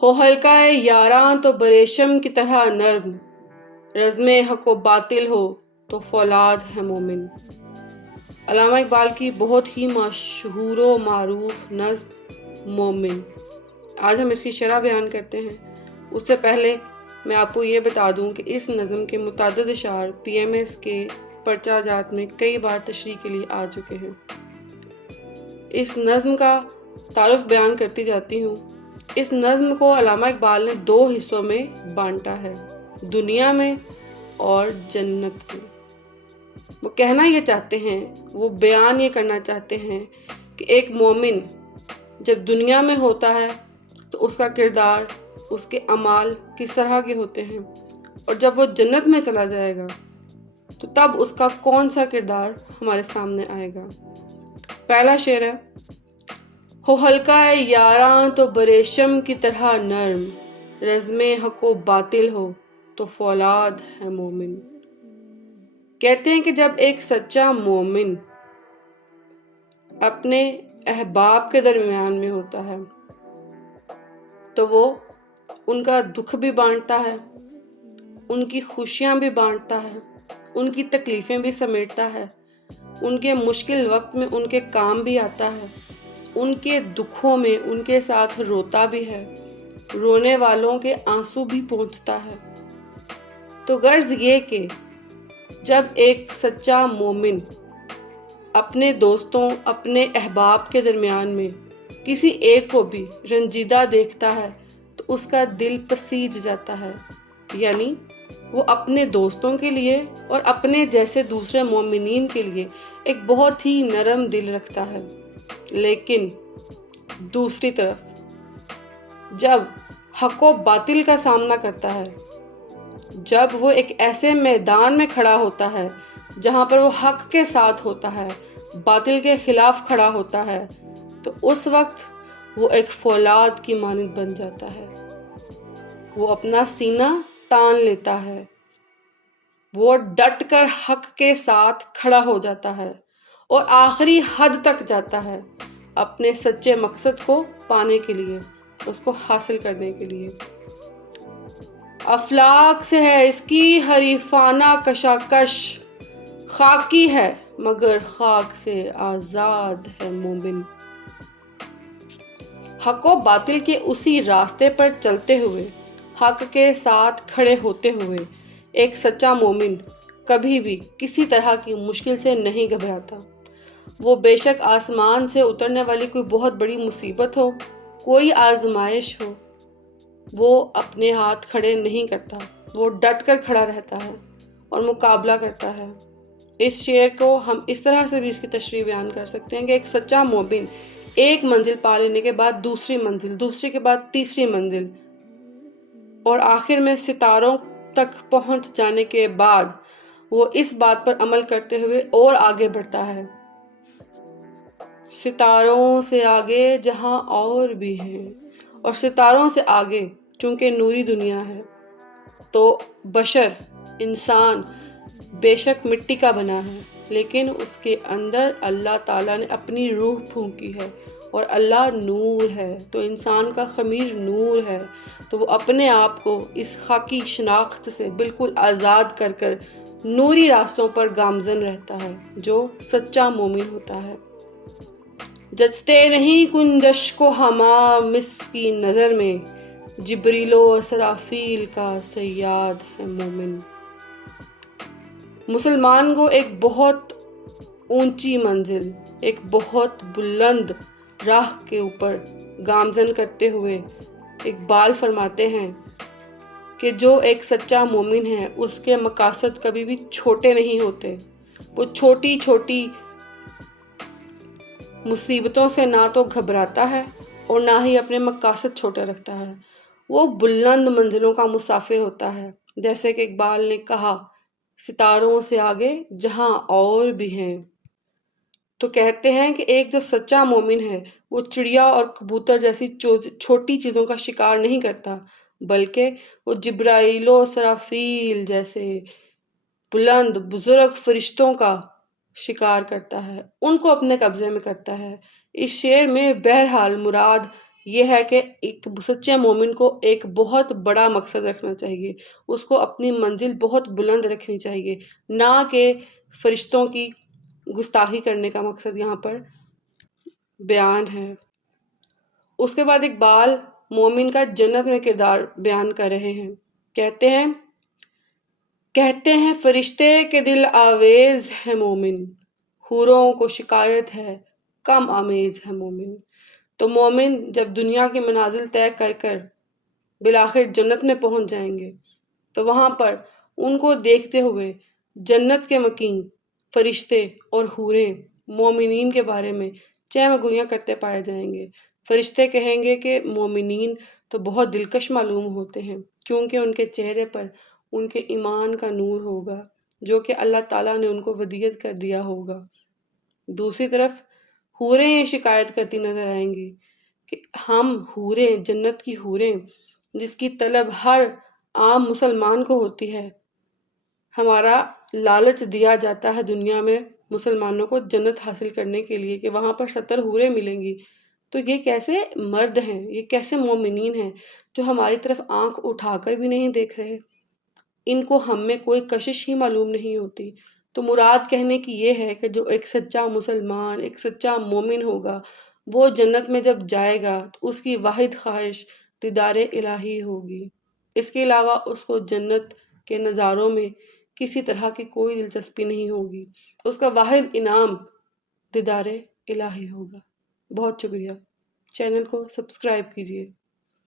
ہو حلقہ یاراں تو بریشم کی طرح نرم، رزم حق و باطل ہو تو فولاد ہے مومن۔ علامہ اقبال کی بہت ہی مشہور و معروف نظم مومن، آج ہم اس کی شرح بیان کرتے ہیں۔ اس سے پہلے میں آپ کو یہ بتا دوں کہ اس نظم کے متعدد اشعار PMS کے پرچہ جات میں کئی بار تشریح کے لیے آ چکے ہیں۔ اس نظم کا تعارف بیان کرتی جاتی ہوں۔ اس نظم کو علامہ اقبال نے 2 حصوں میں بانٹا ہے، دنیا میں اور جنت میں۔ وہ کہنا یہ چاہتے ہیں، وہ بیان یہ کرنا چاہتے ہیں کہ ایک مومن جب دنیا میں ہوتا ہے تو اس کا کردار، اس کے اعمال کس طرح کے ہوتے ہیں، اور جب وہ جنت میں چلا جائے گا تو تب اس کا کون سا کردار ہمارے سامنے آئے گا۔ پہلا شعر ہے: ہو حلقہ یاراں تو بریشم کی طرح نرم، رزم حق و باطل ہو تو فولاد ہے مومن۔ کہتے ہیں کہ جب ایک سچا مومن اپنے احباب کے درمیان میں ہوتا ہے تو وہ ان کا دکھ بھی بانٹتا ہے، ان کی خوشیاں بھی بانٹتا ہے، ان کی تکلیفیں بھی سمیٹتا ہے، ان کے مشکل وقت میں ان کے کام بھی آتا ہے، ان کے دکھوں میں ان کے ساتھ روتا بھی ہے، رونے والوں کے آنسو بھی پونچھتا ہے۔ تو غرض یہ کہ جب ایک سچا مومن اپنے دوستوں، اپنے احباب کے درمیان میں کسی ایک کو بھی رنجیدہ دیکھتا ہے تو اس کا دل پسیج جاتا ہے، یعنی وہ اپنے دوستوں کے لیے اور اپنے جیسے دوسرے مومنین کے لیے ایک بہت ہی نرم دل رکھتا ہے۔ لیکن دوسری طرف جب حق و باطل کا سامنا کرتا ہے، جب وہ ایک ایسے میدان میں کھڑا ہوتا ہے جہاں پر وہ حق کے ساتھ ہوتا ہے، باطل کے خلاف کھڑا ہوتا ہے، تو اس وقت وہ ایک فولاد کی مانند بن جاتا ہے۔ وہ اپنا سینہ تان لیتا ہے، وہ ڈٹ کر حق کے ساتھ کھڑا ہو جاتا ہے اور آخری حد تک جاتا ہے اپنے سچے مقصد کو پانے کے لیے، اس کو حاصل کرنے کے لیے۔ افلاک سے ہے اس کی حریفانہ کشاکش، خاکی ہے مگر خاک سے آزاد ہے مومن۔ حق و باطل کے اسی راستے پر چلتے ہوئے، حق کے ساتھ کھڑے ہوتے ہوئے ایک سچا مومن کبھی بھی کسی طرح کی مشکل سے نہیں گھبراتا۔ وہ بے شک آسمان سے اترنے والی کوئی بہت بڑی مصیبت ہو، کوئی آزمائش ہو، وہ اپنے ہاتھ کھڑے نہیں کرتا، وہ ڈٹ کر کھڑا رہتا ہے اور مقابلہ کرتا ہے۔ اس شعر کو ہم اس طرح سے بھی اس کی تشریح بیان کر سکتے ہیں کہ ایک سچا مومن ایک منزل پا لینے کے بعد دوسری منزل، دوسری کے بعد تیسری منزل، اور آخر میں ستاروں تک پہنچ جانے کے بعد وہ اس بات پر عمل کرتے ہوئے اور آگے بڑھتا ہے، ستاروں سے آگے جہاں اور بھی ہیں۔ اور ستاروں سے آگے چونکہ نوری دنیا ہے تو بشر، انسان بے شک مٹی کا بنا ہے، لیکن اس کے اندر اللہ تعالیٰ نے اپنی روح پھونکی ہے، اور اللہ نور ہے تو انسان کا خمیر نور ہے، تو وہ اپنے آپ کو اس خاکی شناخت سے بالکل آزاد کر کر نوری راستوں پر گامزن رہتا ہے، جو سچا مومن ہوتا ہے۔ جچتے نہیں کنجش کو ہمامس کی نظر میں، جبریل و اسرافیل کا صیاد ہے مومن۔ مسلمان کو ایک بہت اونچی منزل، ایک بہت بلند راہ کے اوپر گامزن کرتے ہوئے اقبال فرماتے ہیں کہ جو ایک سچا مومن ہے اس کے مقاصد کبھی بھی چھوٹے نہیں ہوتے۔ وہ چھوٹی چھوٹی مصیبتوں سے نہ تو گھبراتا ہے اور نہ ہی اپنے مقاصد چھوٹے رکھتا ہے، وہ بلند منزلوں کا مسافر ہوتا ہے۔ جیسے کہ اقبال نے کہا، ستاروں سے آگے جہاں اور بھی ہیں۔ تو کہتے ہیں کہ ایک جو سچا مومن ہے وہ چڑیا اور کبوتر جیسی چھوٹی چیزوں کا شکار نہیں کرتا، بلکہ وہ جبرائیل و اسرافیل جیسے بلند بزرگ فرشتوں کا شکار کرتا ہے، ان کو اپنے قبضے میں کرتا ہے۔ اس شعر میں بہرحال مراد یہ ہے کہ ایک سچے مومن کو ایک بہت بڑا مقصد رکھنا چاہیے، اس کو اپنی منزل بہت بلند رکھنی چاہیے، نہ کہ فرشتوں کی گستاخی کرنے کا مقصد یہاں پر بیان ہے۔ اس کے بعد اقبال مومن کا جنت میں کردار بیان کر رہے ہیں، کہتے ہیں فرشتے کے دل آویز ہے مومن، حوروں کو شکایت ہے کم آمیز ہے مومن۔ تو مومن جب دنیا کی منازل طے کر کر بالآخر جنت میں پہنچ جائیں گے تو وہاں پر ان کو دیکھتے ہوئے جنت کے مقیم فرشتے اور حوریں مومنین کے بارے میں چہمہ گوئیاں کرتے پائے جائیں گے۔ فرشتے کہیں گے کہ مومنین تو بہت دلکش معلوم ہوتے ہیں، کیونکہ ان کے چہرے پر ان کے ایمان کا نور ہوگا جو کہ اللہ تعالیٰ نے ان کو ودیت کر دیا ہوگا۔ دوسری طرف حوریں یہ شکایت کرتی نظر آئیں گی کہ ہم حوریں، جنت کی حوریں جس کی طلب ہر عام مسلمان کو ہوتی ہے، ہمارا لالچ دیا جاتا ہے دنیا میں مسلمانوں کو جنت حاصل کرنے کے لیے کہ وہاں پر 70 حوریں ملیں گی، تو یہ کیسے مرد ہیں، یہ کیسے مومنین ہیں جو ہماری طرف آنکھ اٹھا کر بھی نہیں دیکھ رہے، ان کو ہم میں کوئی کشش ہی معلوم نہیں ہوتی۔ تو مراد کہنے کی یہ ہے کہ جو ایک سچا مسلمان، ایک سچا مومن ہوگا، وہ جنت میں جب جائے گا تو اس کی واحد خواہش دیدار الہی ہوگی، اس کے علاوہ اس کو جنت کے نظاروں میں کسی طرح کی کوئی دلچسپی نہیں ہوگی، اس کا واحد انعام دیدار الہی ہوگا۔ بہت شکریہ، چینل کو سبسکرائب کیجیے۔